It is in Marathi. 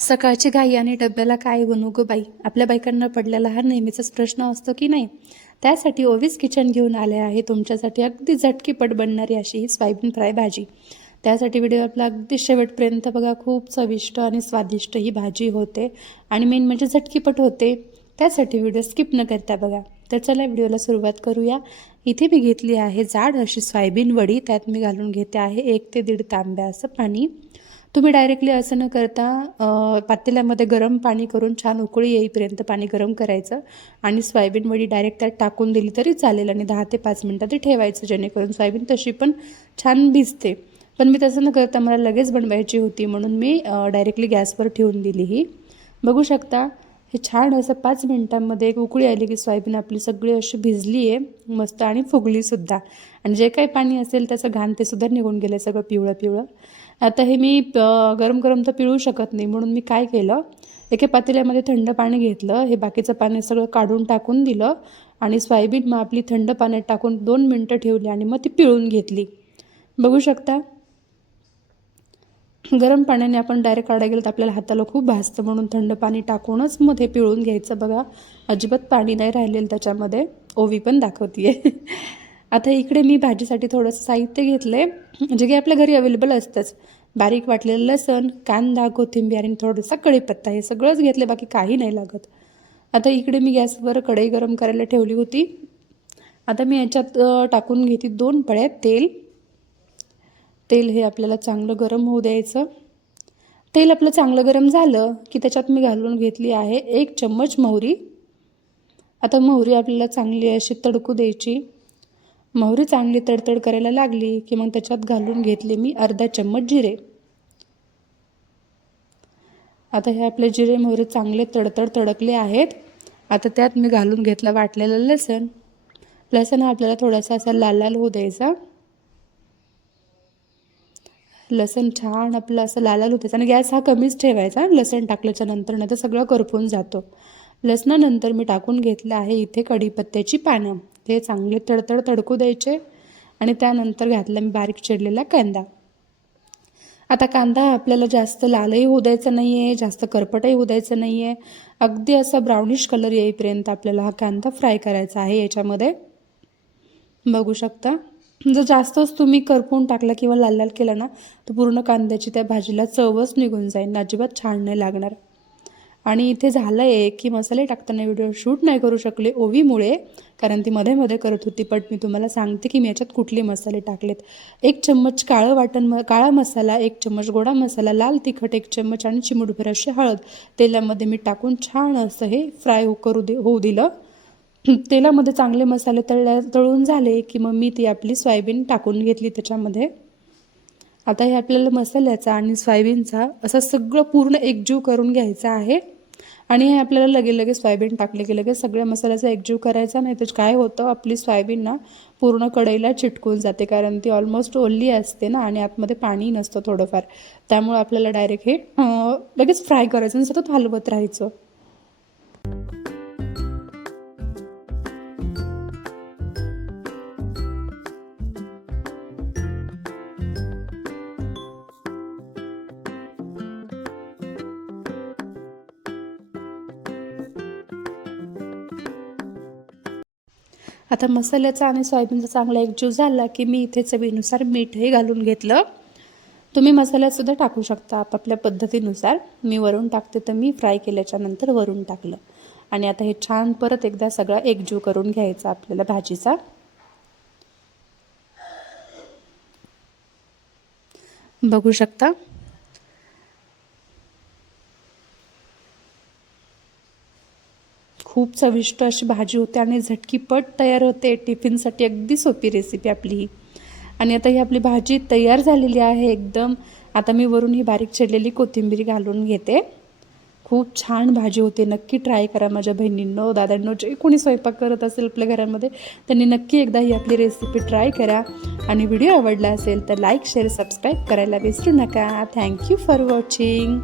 सकाळची घाई आणि डब्याला काय बनवू गं बाई. आपल्या बायकांना पडलेला हा नेहमीचाच प्रश्न असतो की नाही. त्यासाठी ओवीज किचन घेऊन आले आहे तुमच्यासाठी अगदी झटकीपट बनणारी अशी ही सोयाबीन फ्राय भाजी. त्यासाठी व्हिडिओ आपला अगदी शेवटपर्यंत बघा. खूप चविष्ट आणि स्वादिष्ट ही भाजी होते आणि मेन म्हणजे झटकीपट होते. त्यासाठी व्हिडिओ स्किप न करता बघा. तर चला व्हिडिओला सुरुवात करूया. इथे मी घेतली आहे जाड अशी सोयाबीन वडी. त्यात मी घालून घेते आहे 1 ते 1.5 तांब्या असं पाणी. तुम्ही डायरेक्टली असं न करता पातेल्यामध्ये गरम पाणी करून छान उकळी येईपर्यंत पाणी गरम करायचं आणि सोयाबीन वडी डायरेक्ट त्यात टाकून दिली तरी चालेल आणि 10 ते 5 मिनटं ते ठेवायचं, जेणेकरून सोयाबीन तशी पण छान भिजते. पण मी तसं न करता मला लगेच बनवायची होती म्हणून मी डायरेक्टली गॅसवर ठेवून दिली ही. बघू शकता हे छान असं 5 मिनटांमध्ये एक उकळी आली की सोयाबीन आपली सगळी अशी भिजली आहे मस्त आणि फुगलीसुद्धा. आणि जे काही पाणी असेल त्याचं घाण ते सुद्धा निघून गेलं सगळं पिवळं पिवळं. आता हे मी गरम गरम तर पिळू शकत नाही म्हणून मी काय केलं, एका पातेल्यामध्ये थंड पाणी घेतलं. हे बाकीचं पाणी सगळं काढून टाकून दिलं आणि सोयाबीन मग आपली थंड पाण्यात टाकून 2 मिनटं ठेवली आणि मग ती पिळून घेतली. बघू शकता गरम पाण्याने आपण डायरेक्ट काढायला गेलं तर आपल्याला हाताला खूप भाजतं, म्हणून थंड पाणी टाकूनच मग ते पिळून घ्यायचं. बघा अजिबात पाणी नाही राहिलेलं त्याच्यामध्ये. ओवी पण दाखवतीये. आता इकडे मी भाजीसाठी थोडंसं साहित्य घेतलं आहे जे की आपल्या घरी अवेलेबल असतंच. बारीक वाटलेलं लसण, कांदा, कोथिंबीर आणि थोडासा कढीपत्ता हे सगळंच घेतलं, बाकी काही नाही लागत. आता इकडे मी गॅसवर कढई गरम करायला ठेवली होती. आता मी याच्यात टाकून घेते 2 पळ्या तेल. तेल हे आपल्याला चांगलं गरम होऊ द्यायचं. तेल आपलं चांगलं गरम झालं की त्याच्यात मी घालून घेतली आहे 1 चम्मच मोहरी. आता मोहरी आपल्याला चांगली अशी तडकू द्यायची. मोहरी चांगली तडतड करायला लागली की मग त्याच्यात घालून घेतले मी अर्धा चम्मच जिरे. आता हे आपले जिरे मोहरी चांगले तडकले आहेत. आता त्यात मी घालून घेतला वाटलेलं लसण. लसण आपल्याला थोडासा असा लाल लाल होऊ द्यायचा. लसण छान आपलं असं लाल लाल होतं आणि गॅस हा कमीच ठेवायचा लसण टाकल्याच्या नंतर, नाही तर सगळं करपून जातो. लसणानंतर मी टाकून घेतलं आहे इथे कढीपत्त्याची पानं. ते चांगले तडकू द्यायचे आणि त्यानंतर घातला मी बारीक चिरलेला कांदा. आता कांदा आपल्याला जास्त लालही होऊ द्यायचा नाही आहे, जास्त करपटही होऊ द्यायचं नाही आहे. अगदी असा ब्राउनिश कलर येईपर्यंत आपल्याला हा कांदा फ्राय करायचा आहे याच्यामध्ये. बघू शकता जर जास्तच तुम्ही करपून टाकला किंवा लाल लाल केला ना तर पूर्ण कांद्याची त्या भाजीला चवच निघून जाईल, अजिबात छान नाही लागणार. आणि इथे झालं आहे की मसाले टाकताना व्हिडिओ शूट नाही करू शकले ओवीमुळे, कारण ती मध्ये मध्ये करत होती. पण मी तुम्हाला सांगते की मी याच्यात कुठले मसाले टाकलेत. 1 चम्मच काळा मसाला, 1 चम्मच गोडा मसाला, लाल तिखट 1 चम्मच आणि चिमूटभर अशी हळद तेलामध्ये मी टाकून छान असं हे फ्राय होऊ दिलं. तेलामध्ये चांगले मसाले तळून झाले की मग मी ती आपली सोयाबीन टाकून घेतली त्याच्यामध्ये. आता हे आपल्याला मसाल्याचा आणि सोयाबीनचा असं सगळं पूर्ण एकजीव करून घ्यायचा आहे. आणि हे आपल्याला लगेच सोयाबीन टाकले की लगेच सगळ्या मसाल्याचा एकजीव करायचा, नाही तर काय होतं आपली सोयाबीन ना पूर्ण कढईला चिटकून जाते, कारण ती ऑलमोस्ट ओली असते ना आणि आतमध्ये पाणी नसतं थोडंफार. त्यामुळे आपल्याला डायरेक्ट हे लगेच फ्राय करायचं आणि सतत हलवत राहायचं. आता मसाल्याचा आणि सोयाबीनचा चांगला एकजीव झाला की मी इथे चवीनुसार मीठही घालून घेतलं. तुम्ही मसाल्यातसुद्धा टाकू शकता आपापल्या पद्धतीनुसार. मी वरून टाकते तर मी फ्राय केल्याच्या नंतर वरून टाकलं. आणि आता हे छान परत एकदा सगळा एकजीव करून घ्यायचा आपल्याला भाजीचा. बघू शकता खूप चविष्ट अशी भाजी होते आणि झटकीपट तयार होते. टिफिनसाठी अगदी सोपी रेसिपी आपली ही. आणि आता ही आपली भाजी तयार झालेली आहे एकदम. आता मी वरून ही बारीक चिरलेली कोथिंबीर घालून घेते. खूप छान भाजी होते. नक्की ट्राय करा माझ्या बहिणींनो, दादांनो, जे कोणी स्वयंपाक करत असेल आपल्या घरामध्ये त्यांनी नक्की एकदा ही आपली रेसिपी ट्राय करा. आणि व्हिडिओ आवडला असेल तर लाईक, शेअर, सबस्क्राईब करायला विसरू नका. Thank you for watching.